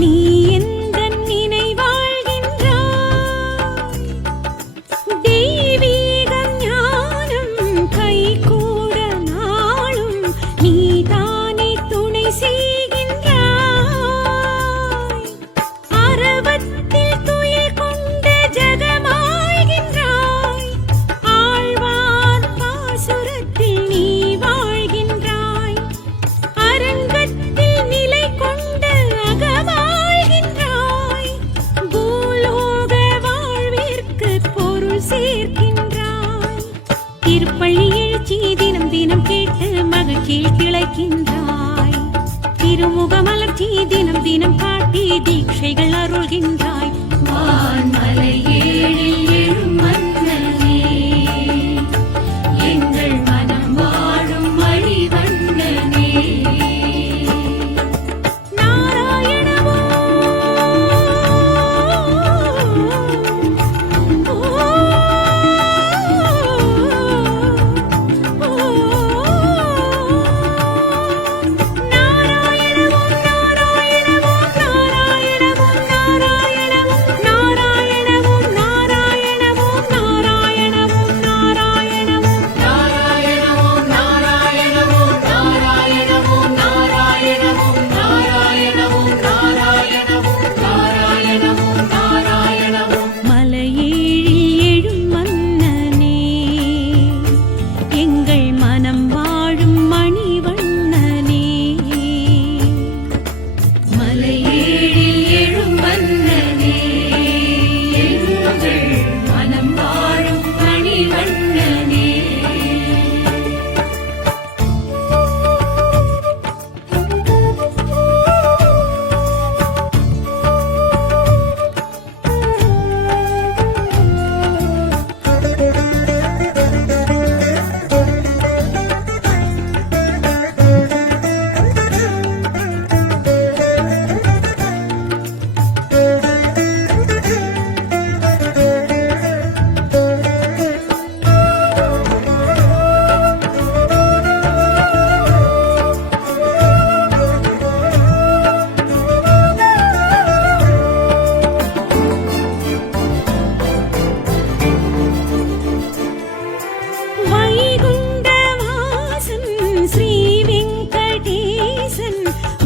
நீ எந்தன் நினைவாழ்கின்றாய். தெய்வீகம் ஞானம் கைகூட நாளும் நீதானே துணை செய்கின்றாய். அரவத்தில் துயில் கொண்ட ஜகமாழ்கின்றாய். ஆழ்வார் பாசுரத்தில் நீ வாழ்கின்றாய். அரங்கத்தில் நிலை கொண்ட அகவாழ்கின்றாய். பூலோக வாழ்விற்கு பொருள் சேர்க்கின்றாய். திருப்பள்ளி எழுச்சி தினம் தினம் கேட்டு மகிழ்ச்சியில் திளைக்கின்றாய். திருமுக மலர்ச்சி தினம் தினம் காட்டி தீட்சைகள் அருள்கின்றாய். வான்மலை ஏழில் எழும் மன்னனே, எங்கள் மனம் வாழும் மணிவண்ணனே. நாராயணவோ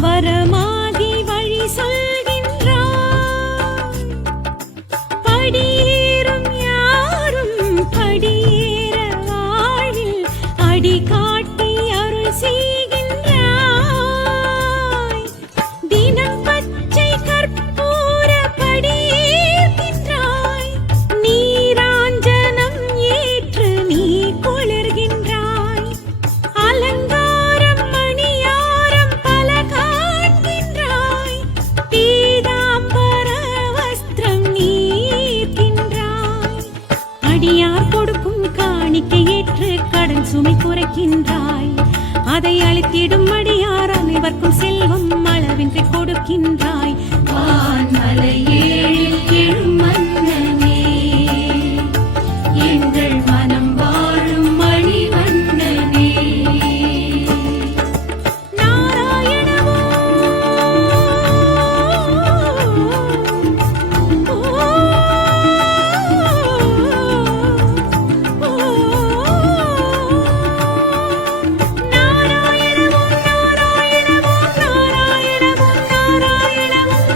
வரமாகி வழி சொல்கின்றாய். படியேறும் யாரும் படியேற வாழ்வில் அடி காட்டி அருள் செய்கின்றாய். தினம் பச்சை கற்பூர படியேற்கின்றாய். நீராஞ்சனம் ஏற்று நீ குளிர்கின்றாய். அலங்காரம் மணியாரம் பல காண்கின்றாய். பீதாம்பர வஸ்திரம் நீர்க்கின்றாய். அடியார் கொடுக்கும் காணிக்கை ஏற்று கடன் சுமை குறைக்கின்றாய். அதை அளித்திடும் அடியார் அனைவர்க்கும் செல்வம் அளவின்றி கொடுக்கின்றாய். வான்மலை ஏழில் எழும் மன்னனே, எங்கள் மனம் வாழும் மணிவண்ணனே. நாராயணவோ நாராயணவோ நாராயணவோ நாராயணவோ நாராயணவோ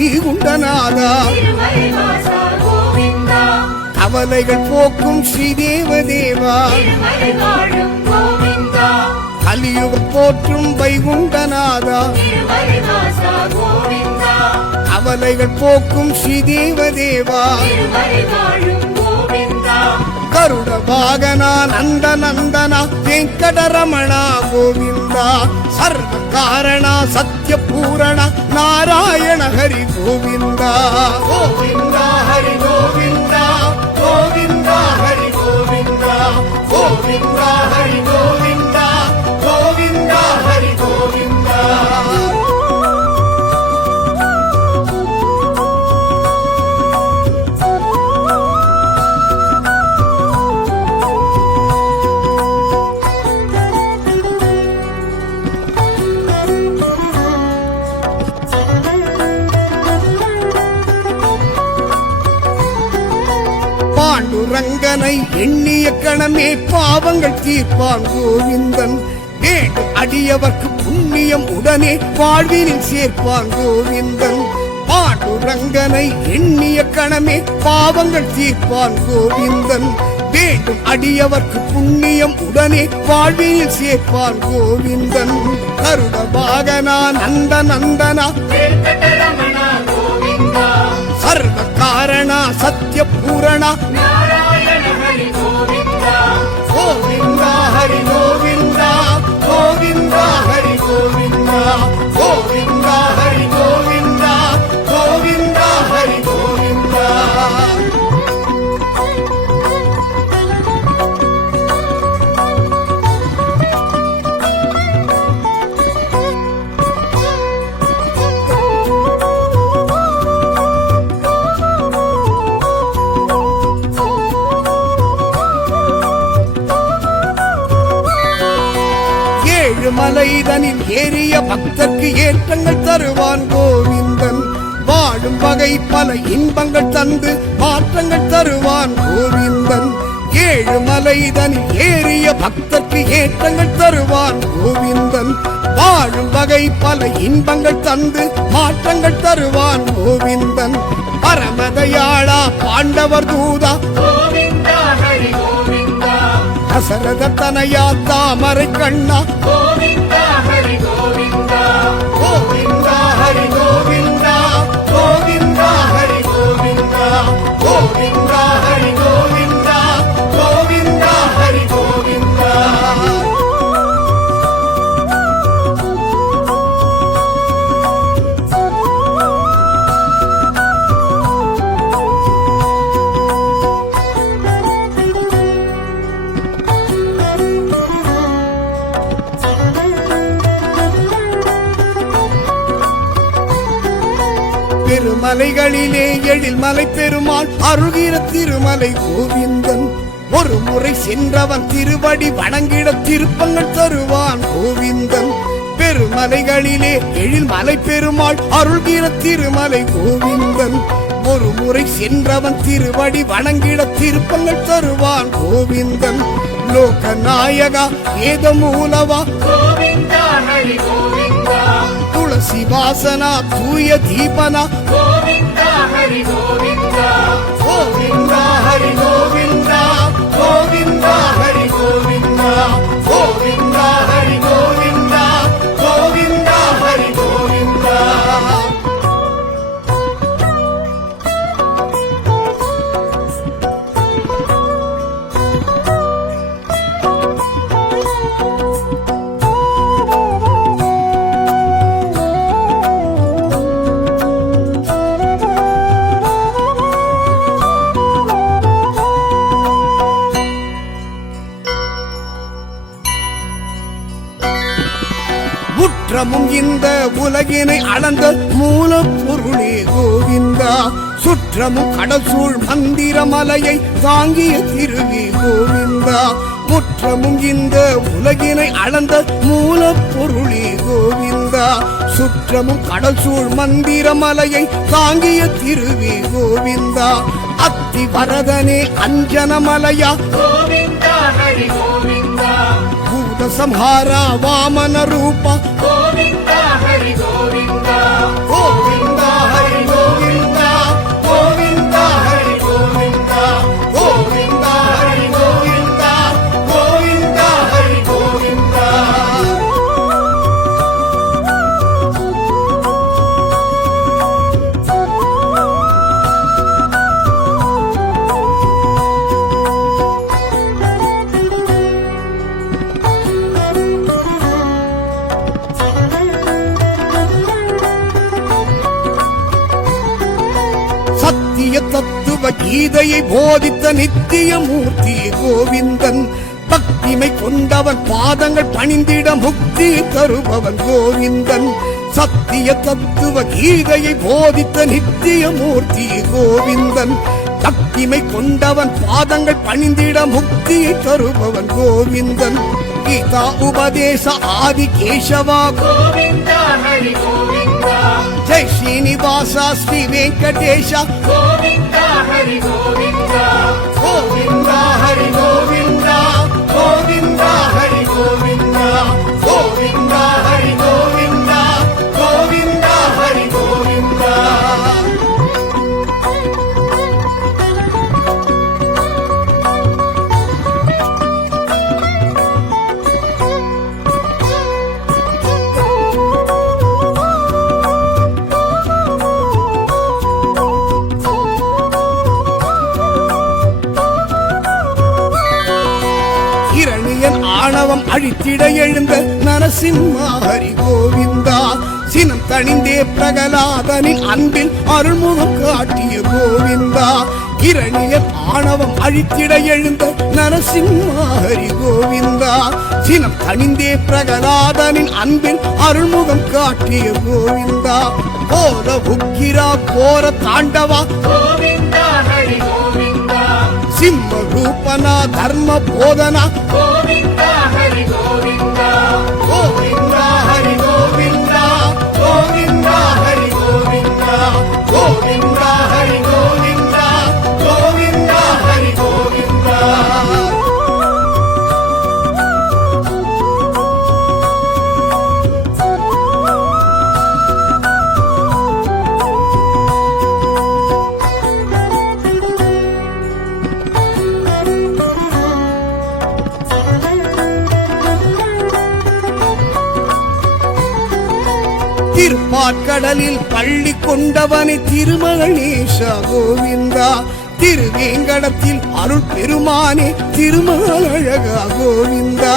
வைகுண்டநாதா திருமலைவாசா கோவிந்தா கவலைகள் போக்கும் ஸ்ரீதேவதேவா திருமலை வாழும் கோவிந்தா கலியுகம் போற்றும் வைகுண்டநாதா திருமலைவாசா கோவிந்தா கவலைகள் போக்கும் ஸ்ரீதேவதேவா திருமலை வாழும் கோவிந்தா கருட வாகனா நந்த நந்தனா வெங்கடரமணா கோவிந்தா சர்வ காரணா சத்ய பூரண நாராயண ஹரி கோவிந்தா கோவிந்தா ஹரி கோவிந்தா கோவிந்தா ஹரி கோவிந்தா கோவிந்தா ஹரி கோவிந்தா கோவிந்தா ஹரி கோவிந்தா பாண்டுரங்கனை எண்ணிய கணமே பாவங்கள் தீர்ப்பான் கோவிந்தன் வேண்டும் அடியவர்க்கு புண்ணியம் உடனே வாழ்வினில் சேர்ப்பான் கோவிந்தன் பாண்டுரங்கனை எண்ணிய கணமே பாவங்கள் தீர்ப்பான் கோவிந்தன் வேண்டும் அடியவர்க்கு புண்ணியம் உடனே வாழ்வினில் சேர்ப்பான் கோவிந்தன் கருட வாகனா நந்த நந்தனா வெங்கடரமணா கோவிந்தா சர்வ காரணா சத்ய பூரணா நாராயண ஹரி கோவிந்தா கோவிந்தா ஹரி கோவிந்தா கோவிந்தா ஹரி கோவிந்தா கோவிந்தா ஹரி கோவிந்தா கோவிந்தா ஹரி கோவிந்தா ஏழுமலைதனில் ஏறிய பக்தர்க்கு ஏற்றங்கள் தருவான் கோவிந்தன் வாழும் வகை பல இன்பங்கள் தந்து மாற்றங்கள் தருவான் கோவிந்தன் ஏழுமலைதனில் ஏறிய பக்தர்க்கு ஏற்றங்கள் தருவான் கோவிந்தன் வாழும் வகை பல இன்பங்கள் தந்து மாற்றங்கள் தருவான் கோவிந்தன் பரமதயாளா பாண்டவர் தூதா கோவிந்தா ஹரி கோவிந்தா தசரத தனயா தாமரை கண்ணா கோவிந்தா ஹரி கோவிந்தா கோவிந்தா ஹரி கோவிந்தா கோவிந்தா ஹரி கோவிந்தா கோவிந்தா ஹரி கோவிந்தா கோவிந்தா ஹரி கோவிந்தா பெருமலைகளிலே எழில்மலை பெருமாள் அருகிற திருமலை கோவிந்தன் ஒரு முறை சென்றவன் திருவடி வணங்கிட திருப்பங்கள் தருவான் கோவிந்தன் பெருமலைகளிலே எழில்மலை பெருமாள் அருள்கிற திருமலை கோவிந்தன் ஒரு முறை சென்றவன் திருவடி வணங்கிட திருப்பங்கள் தருவான் கோவிந்தன் லோகநாயகா வேத மூலவா கோவிந்தா ஹரி கோவிந்தா துளசி வாசனா தூய தீபனா கோவிந்தா ஹரி கோவிந்தா கோவிந்தா ஹரி கோவிந்தா கோவிந்தா ஹரி கோவிந்தா கோவிந்தா ஹரி கோவிந்தா கோவிந்தா ஹரி கோவிந்தா முற்றமும் இந்த உலகினை அளந்த மூலப்பொருளே கோவிந்தா சுற்றமும் கடசூழ் மந்திரமலையை தாங்கிய திருவி கோவிந்தா முற்றமும் இந்த உலகினை அளந்த மூலப்பொருளே கோவிந்தா சுற்றமும் கடசூழ் மந்திரமலையை தாங்கிய திருவி கோவிந்தா அத்தி வரதனே அஞ்சனமலையா கோவிந்தா ஹரி கோவிந்தா பூத சம்ஹாரா வாமன ரூபா கோவிந்தா ஹரி கோவிந்தா கோவிந்தா ஹரி கீதையை போதித்த நித்திய மூர்த்தி கோவிந்தன். பக்திமை கொண்டவன் பாதங்கள் பணிந்திட முக்தி தருபவன் கோவிந்தன். சத்திய தத்துவ கீதையை போதித்த நித்திய மூர்த்தி கோவிந்தன். பக்திமை கொண்டவன் பாதங்கள் பணிந்திட முக்தியை தருபவன் கோவிந்தன். கீதா உபதேச ஆதி கேசவா கோவிந்தா ஹரி கோவிந்தா ஜெய் ஸ்ரீனிவாச ஸ்ரீ வெங்கடேஷ கோவிந்தா ஹரி கோவிந்தா கோவிந்தா ஹரி கோவிந்தா கோவிந்தா ஹரி கோவிந்தா கோவிந்தா ஹரி கோவிந்தா கோவிந்தா ஹரி கோவிந்தா. இரணியன் ஆணவம் அழித்திட எழுந்த நரசிம்மா ஹரி கோவிந்தா. சினம் தணிந்தே பிரகலாதனின் அன்பில் அருள்முகம் காட்டிய கோவிந்தா. இரணியன் ஆணவம் அழித்திட எழுந்த நரசிம்மா ஹரி கோவிந்தா. சினம் தணிந்தே பிரகலாதனின் அன்பில் அருள்முகம் காட்டிய கோவிந்தா. கோர உக்கிரா கோர தாண்டவா கோவிந்தா ஹரி கோவிந்தா சிம்ம ரூபனா தர்ம போதனா கோவிந்தா ஹரி கோவிந்தா கோவிந்தா ஹரி கோவிந்தா கோவிந்தா ஹரி கோவிந்தா கோவிந்தா ஹரி கோவிந்தா கோவிந்தா ஹரி கோவிந்தா. திருப்பாற்கடலில் பள்ளி கொண்டவனை திருமகணேஷா கோவிந்தா. திருவேங்கடத்தில் அருள் பெருமானே திருமகளழகா கோவிந்தா.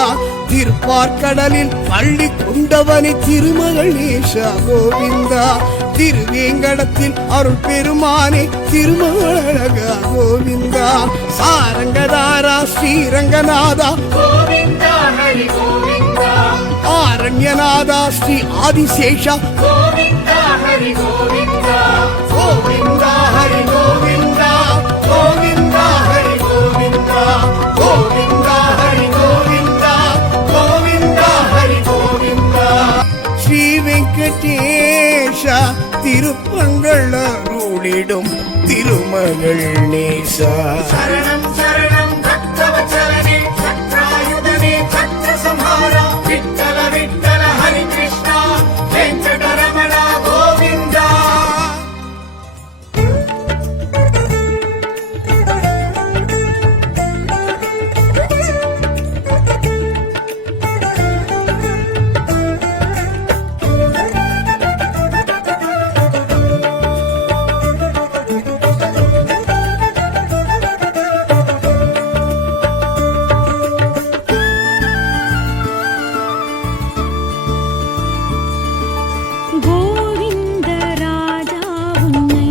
திருப்பாற்கடலில் பள்ளி கொண்டவனை திருமகணேஷா கோவிந்தா. திருவேங்கடத்தில் அருள் பெருமானே திருமகளழகா கோவிந்தா. சாரங்கதாரா ஸ்ரீரங்கநாதா கோவிந்தா ஹரி கோவிந்தா ஆரண்யநாதா ஸ்ரீ ஆதிசேஷா கோவிந்தா ஹரி கோவிந்தா கோவிந்தா ஹரி கோவிந்தா கோவிந்தா ஹரி கோவிந்தா கோவிந்தா ஹரி கோவிந்தா கோவிந்தா ஹரி கோவிந்தா. ஸ்ரீ வெங்கடேஷ திருப்பங்கள் அருளிடும் திருமகள் நேசா. சரணம் சரணம் பக்தவத்சலனே சக்ராயுதனே சக்ரசம்ஹாரா விட்டல விட்டல ஹரி கிருஷ்ணா வெங்கடரமண கோவிந்தா. கோவிந்த ராஜா உன்னை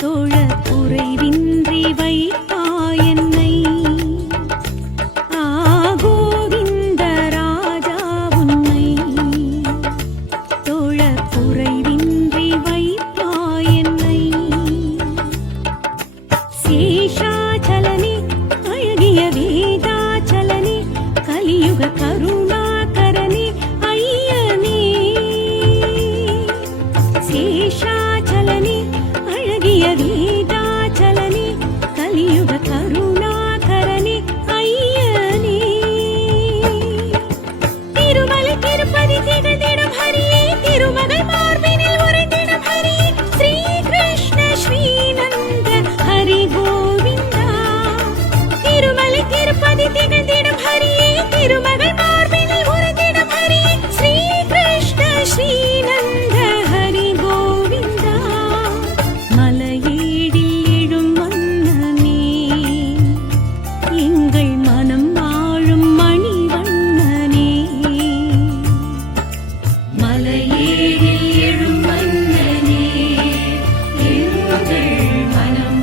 தோழக் குறைவின்றி வைப்பாய் என்னை. கோவிந்த ராஜா உன்னை தோழக் குறைவின்றி வைப்பாய் என்னை. சேஷாச்சலனே அழகிய வேதாச்சலனே கலியுக கருணாகரனே ஐயனே. சேஷாச்சலனே அழகிய வேதாச்சலனே கலியுக கருணாகரனே ஐயனே. திருமலை திருப்பதி திகழ்ந்திடும் ஹரியே திருமகள் மார்பினில் உறைந்திடும் ஹரியே ஸ்ரீ கிருஷ்ண ஸ்ரீநந்த ஹரி கோவிந்தா. திருமலை திருப்பதி திகழ்ந்திடும் ஹரியே திருமகள் மார்பினில் உறைந்திடும் ஹரியே ஸ்ரீ கிருஷ்ண ஸ்ரீநந்த ஹரி கோவிந்தா. மலையீடில் எழும் மன்னனே எங்கள் மனம் வாழும் மணிவண்ணனே. மலையீடில் எழும் மன்னனே எங்கள் மனம்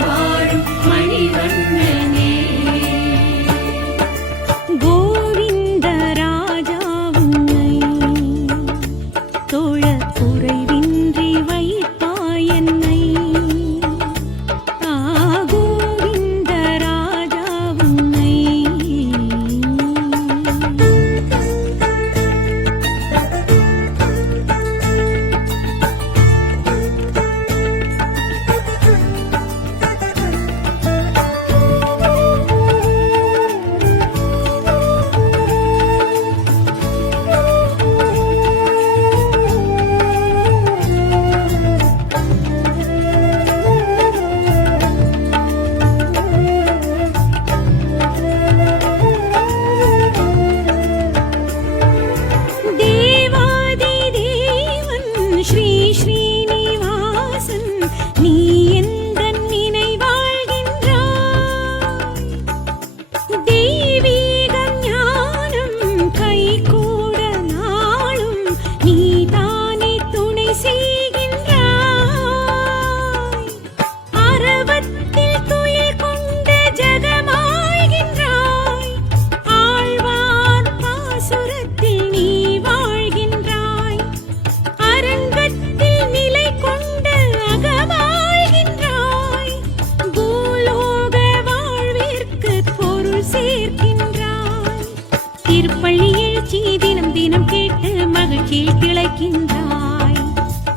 திருப்பள்ளி எழுச்சி தினம் தினம் கேட்டு மகிழ்ச்சியில் திளைக்கின்றாய்.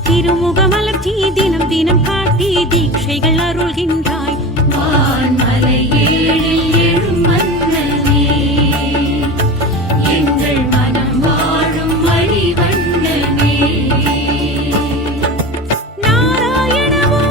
திருமுக மலர்ச்சி தினம் தினம் காட்டி தீட்சைகள் அருள்கின்றாய். வான்மலை ஏழில் எழும் மன்னனே, எங்கள் மனம் வாழும் மணிவண்ணனே. நாராயணவோ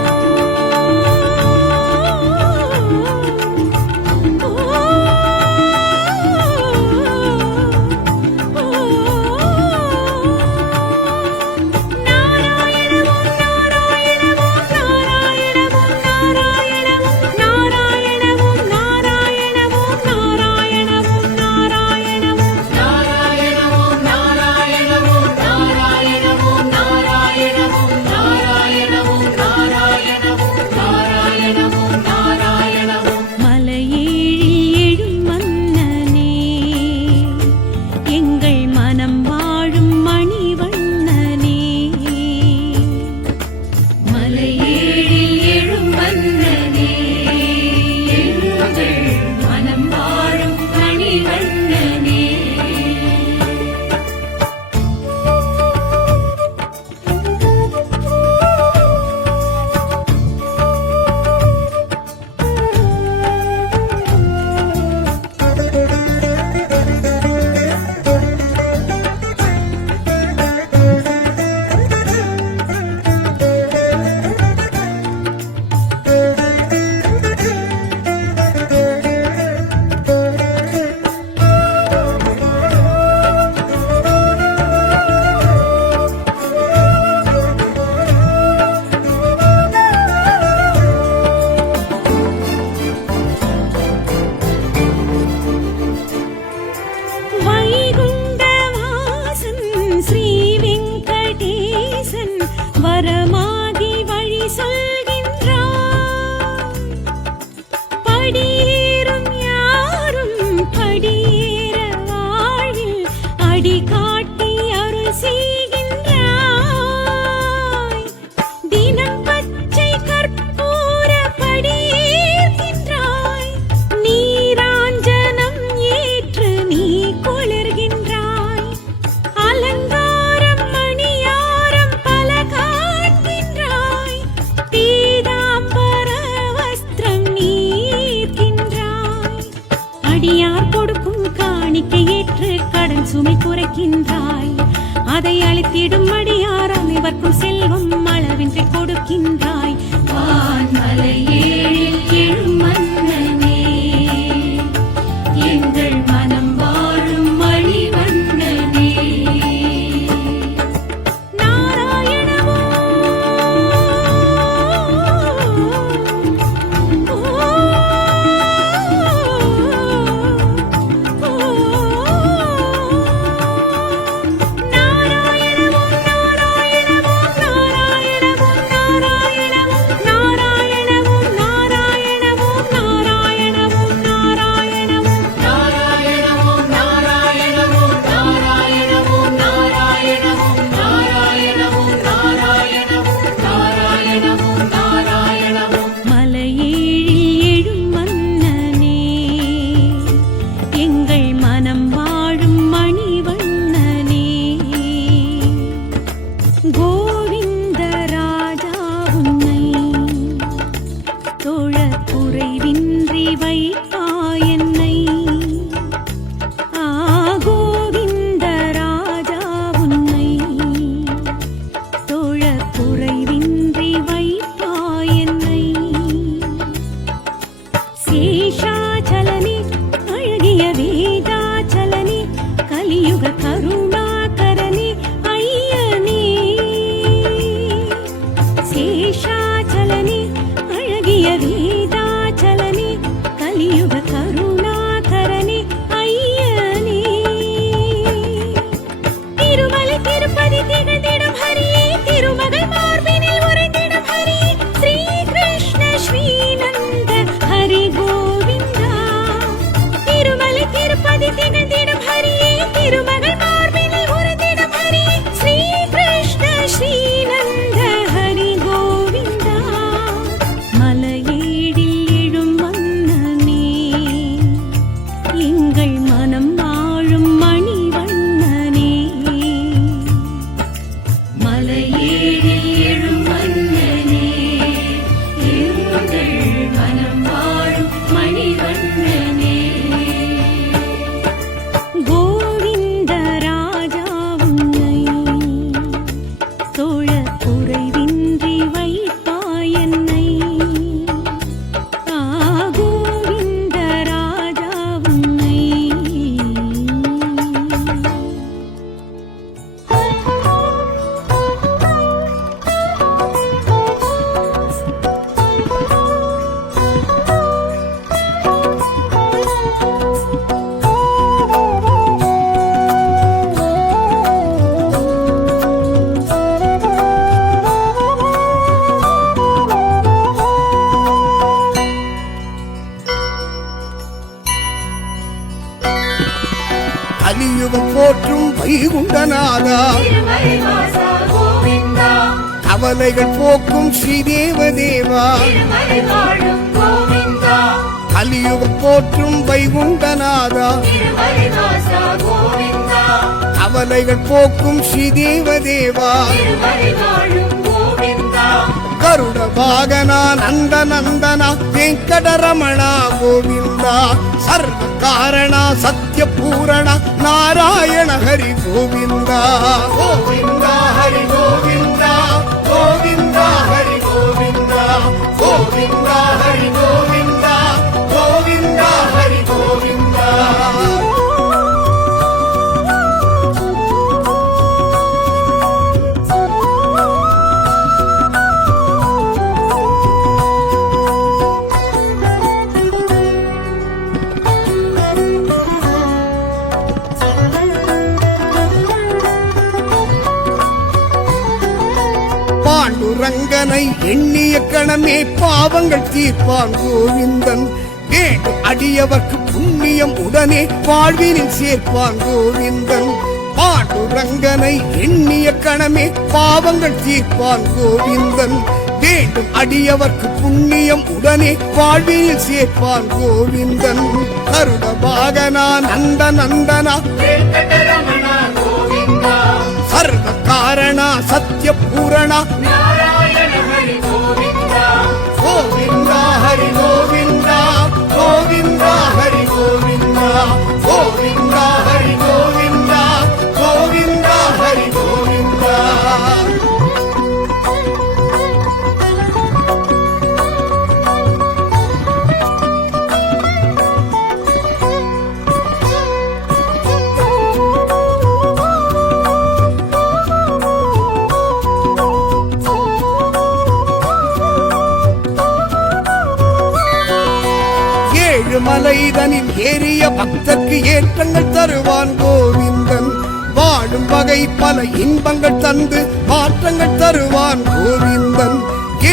சுமை குறைக்கின்றாய். அதை அளித்திடும் அடியார் அனைவர்க்கும் செல்வம் அளவின்றி கொடுக்கின்றாய். வான்மலை ஏழில் எழும் மன்னனே, எங்கள் மனம் வாழும் மணிவண்ணனே. நாராயணவோ எங்கள் மனம் வாழும் மணி கலியுகம் போற்றும் வைகுண்டநாதா திருமலை வாசா கோவிந்தா கவலைகள் போக்கும் ஸ்ரீதேவதேவா திருமலை வாழும் கோவிந்தா கலியுகம் போற்றும் வைகுண்டநாதா திருமலை வாசா கோவிந்தா கவலைகள் போக்கும் ஸ்ரீதேவதேவா திருமலை வாழும் கோவிந்தா கருட வாகனா நந்த நந்தனா வெங்கடரமணா கோவிந்தா சர்வ காரணா சத்ய பூரணா நாராயண ஹரி கோவிந்தா கோவிந்தா ஹரி கோவிந்தா கோவிந்தா ஹரி கோவிந்தா கோவிந்தா ஹரி கோவிந்தா கோவிந்தா ஹரி கோவிந்தா பாண்டுரங்கனை எண்ணிய கணமே பாவங்கள் தீர்ப்பான் கோவிந்தன் வேண்டும் அடியவர்க்கு புண்ணியம் உடனே வாழ்வினில் சேர்ப்பான் கோவிந்தன் பாண்டுரங்கனை எண்ணிய கணமே பாவங்கள் தீர்ப்பான் கோவிந்தன் வேண்டும் அடியவர்க்கு புண்ணியம் உடனே வாழ்வினில் சேர்ப்பான் கோவிந்தன் கருட வாகனா நந்த நந்தனா வெங்கடரமணா கோவிந்தா சர்வ காரணா சத்ய பூரணா நாராயண ஹரி கோவிந்தா கோவிந்தா ஹரி கோவிந்தா கோவிந்தா ஹரி கோவிந்தா கோவிந்தா ஹரி கோவிந்தா கோவிந்தா ஹரி கோவிந்தா ஏழுமலைதனில் ஏறிய பக்தர்க்கு ஏற்றங்கள் தருவான் கோவிந்தன் வாழும் வகை பல இன்பங்கள் தந்து மாற்றங்கள் தருவான் கோவிந்தன்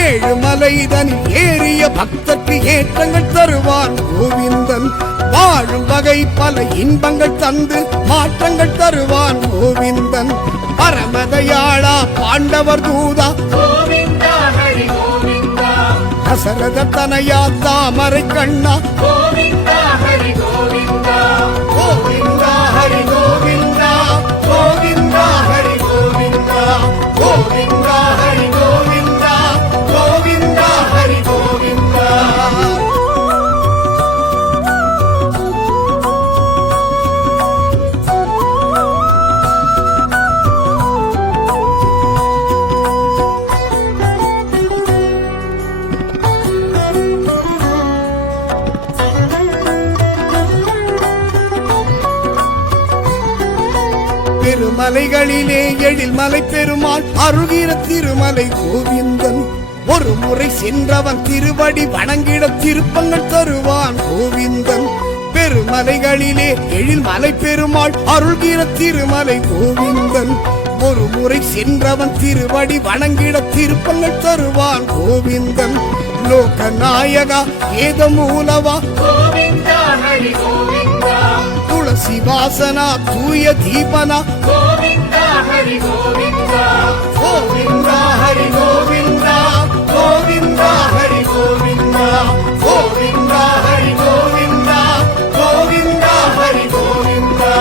ஏழுமலைதனில் ஏறிய பக்தர்க்கு ஏற்றங்கள் தருவான் கோவிந்தன் வாழும் வகை பல இன்பங்கள் தந்து மாற்றங்கள் தருவான் கோவிந்தன் பரமதயாளா பாண்டவர் தூதா கோவிந்தா ஹரி கோவிந்தா தசரத தனயா தாமரை கண்ணா கோவிந்தா ஹரி கோவிந்தா கோவிந்தா ஹரி கோவிந்தா கோவிந்தா ஹரி கோவிந்தா கோவிந்தா ஹரி கோவிந்தா கோவிந்தா ஹரி கோவிந்தா பெருமலைகளிலே எழில்மலை பெருமாள் அருகிற திருமலை கோவிந்தன் ஒரு முறை சென்றவன் திருவடி வணங்கிட திருப்பங்கள் தருவான் கோவிந்தன் பெருமலைகளிலே எழில்மலை பெருமாள் அருள்கிற திருமலை கோவிந்தன் ஒரு முறை சென்றவன் திருவடி வணங்கிட திருப்பங்கள் தருவான் கோவிந்தன் லோக நாயகா வேத மூலவா கோவிந்தா ஹரி கோவிந்தா துளசி வாசனா தூய தீபனா கோவிந்தா ஹரி கோவிந்தா கோவிந்தா ஹரி கோவிந்தா கோவிந்தா ஹரி கோவிந்தா கோவிந்தா ஹரி கோவிந்தா கோவிந்தா ஹரி கோவிந்தா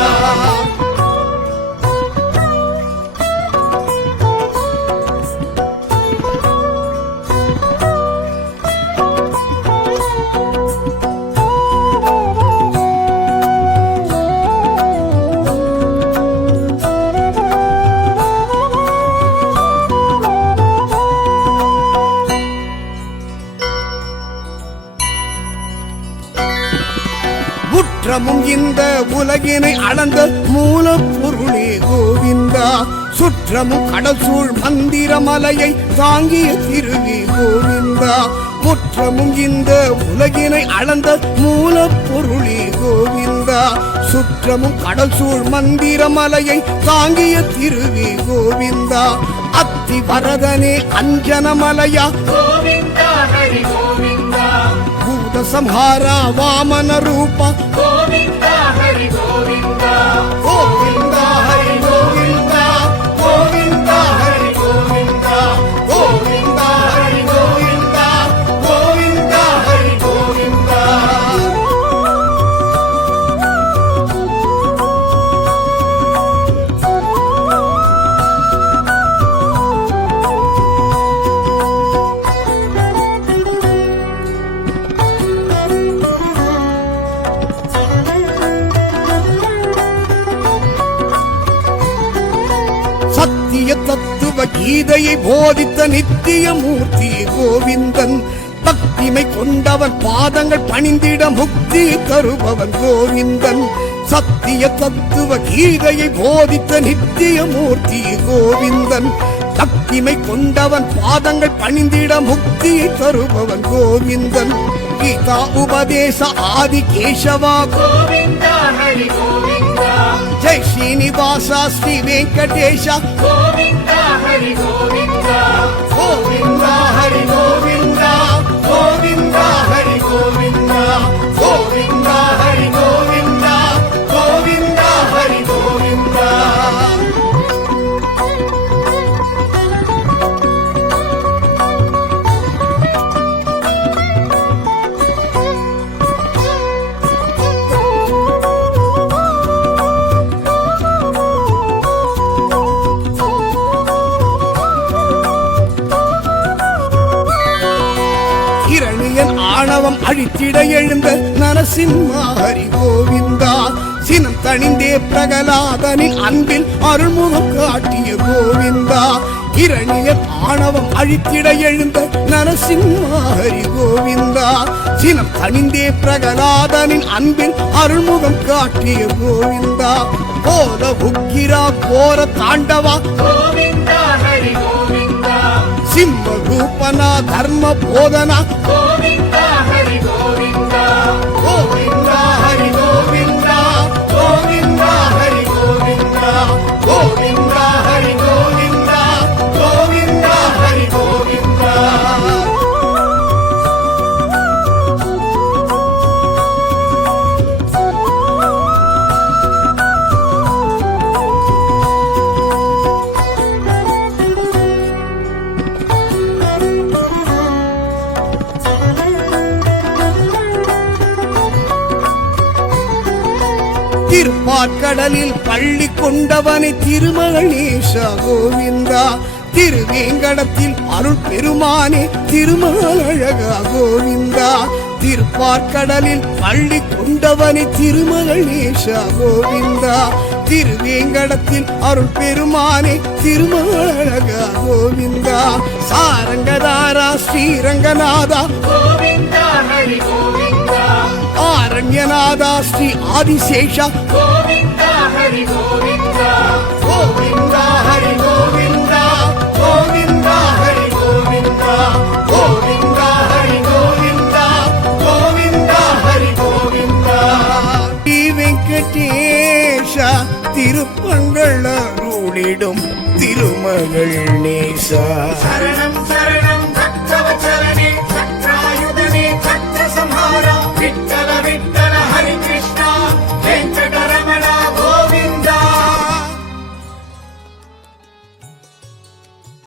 முற்றமும் இந்த உலகினை அளந்த மூலப்பொருளே கோவிந்தா சுற்றமும் கடல் சூழ் மந்திரமலையை தாங்கிய திருவி கோவிந்தா முற்றமும் இந்த உலகினை அளந்த மூலப்பொருளே கோவிந்தா சுற்றமும் கடல் சூழ் மந்திரமலையை தாங்கிய திருவி கோவிந்தா அத்தி வரதனே அஞ்சனமலையா கோவிந்தா ஹரி கோவிந்தா பூத சம்ஹாரா வாமன ரூபா கோவிந்தா ஹரி கோவிந்தா கீதையை போதித்த நித்திய மூர்த்தி கோவிந்தன் பக்திமை கொண்டவன் பாதங்கள் பணிந்திட முக்தி தருபவன் கோவிந்தன் சத்திய தத்துவ கீதையை போதித்த நித்திய மூர்த்தி கோவிந்தன் பக்திமை கொண்டவன் பாதங்கள் பணிந்திட முக்தி தருபவன் கோவிந்தன் கீதா உபதேச ஆதி கேசவா கோவிந்தா ஹரி கோவிந்தா ஜெய் ஸ்ரீனிவாசா ஸ்ரீ வெங்கடேஷா கோவிந்தா ஹரி கோவிந்தா கோவிந்தா ஹரி கோவிந்தா கோவிந்தா ஹரி கோவிந்தா கோவிந்தா ஹரி கோவிந்தா கோவிந்தா ஹரி கோவிந்தா இரணியன் ஆணவம் அழித்திட எழுந்த நரசிம்மா ஹரி கோவிந்தா சினம் தணிந்தே பிரகலாதனின் அன்பில் அருள்முகம் காட்டிய கோவிந்தா இரணியன் ஆணவம் அழித்திட எழுந்த நரசிம்மா ஹரி கோவிந்தா சினம் தணிந்தே பிரகலாதனின் அன்பில் அருள்முகம் காட்டிய கோவிந்தா போல உக்கிரா போர தாண்டவா கோவிந்தா ஹரி கோவிந்தா சிம்ம ரூபனா தர்ம போதனா கோவிந்தா ஹரி கோவிந்தா கோவிந்தா ஹரி கோவிந்தா கோவிந்தா ஹரி கோவிந்தா கோவிந்தா ஹரி கோவிந்தா கோவிந்தா ஹரி கோவிந்தா திருப்பாற்கடலில் பள்ளி கொண்டவனை திருமகணேசா கோவிந்தா திருவேங்கடத்தில் அருள் பெருமானே திருமகளழகா கோவிந்தா திருப்பாற்கடலில் பள்ளி கொண்டவனை திருமகணேசா கோவிந்தா திருவேங்கடத்தில் அருள் பெருமானே திருமகளழகா கோவிந்தா சாரங்கதாரா ஸ்ரீரங்கநாதா கோவிந்தா ஹரி கோவிந்தா ஆரண்யநாதா ஸ்ரீ ஆதிசேஷா கோவிந்தா ஹரி கோவிந்தா கோவிந்தா ஹரி கோவிந்தா கோவிந்தா ஹரி கோவிந்தா கோவிந்தா ஹரி கோவிந்தா கோவிந்தா ஹரி கோவிந்தா ஸ்ரீ வெங்கடேஷா திருப்பங்கள் அருளிடும் திருமகள் நேசா சரணம் சரணம்